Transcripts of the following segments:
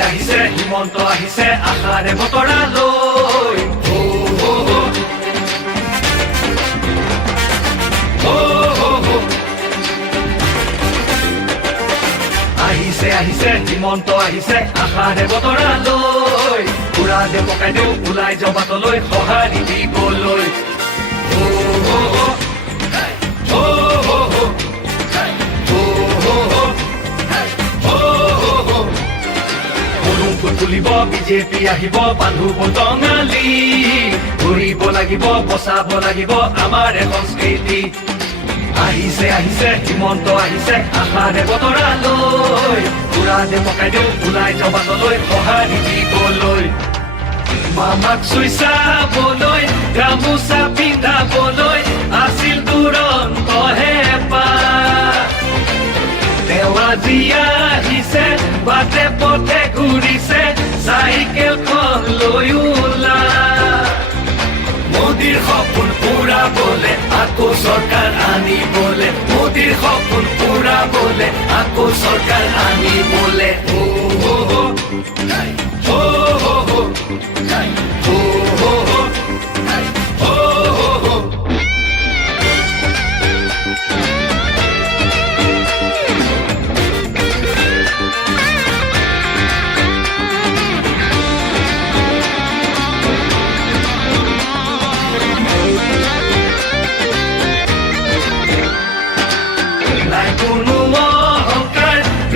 আহিছে হিমন্ত আহিছে আশাৰে বতৰা লৈ আহিছে হিমন্ত আহিছে আশাৰে বতৰা লৈ পুৰা দে পকাই দিওঁ ওলাই যাওঁ বাটলৈ সঁহাৰি দিবলৈ তুলিব বিজেপি আহিব বান্ধু বটঙালী ঘূৰিব লাগিব বচাব লাগিব আমাৰ সংস্কৃতি আহিছে হিমন্ত আহিছে আশাৰে বতৰা লৈ পুৰা দে পকাই দিওঁ ওলাই যাওঁ বাটলৈ সঁহাৰি দিবলৈ মামাক চুই চাবলৈ গামোচা পিন্ধাবলৈ আছিল দুৰন্ত হেঁপাহ তেওঁ আজি আহিছে বাটে পথে ঘূৰিছে চাইকেলখন লৈ ওলা মোদীৰ সপোন পুৰাবলে আকৌ চৰকাৰ আনিবলে মোদীৰ সপোন পুৰাবলে আকৌ চৰকাৰ আনিবলে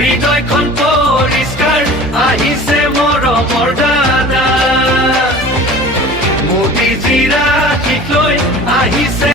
হৃদয়খন পৰিষ্কাৰ আহিছে মৰমৰ দাদা মোদীজীৰ আশীষ লৈ আহিছে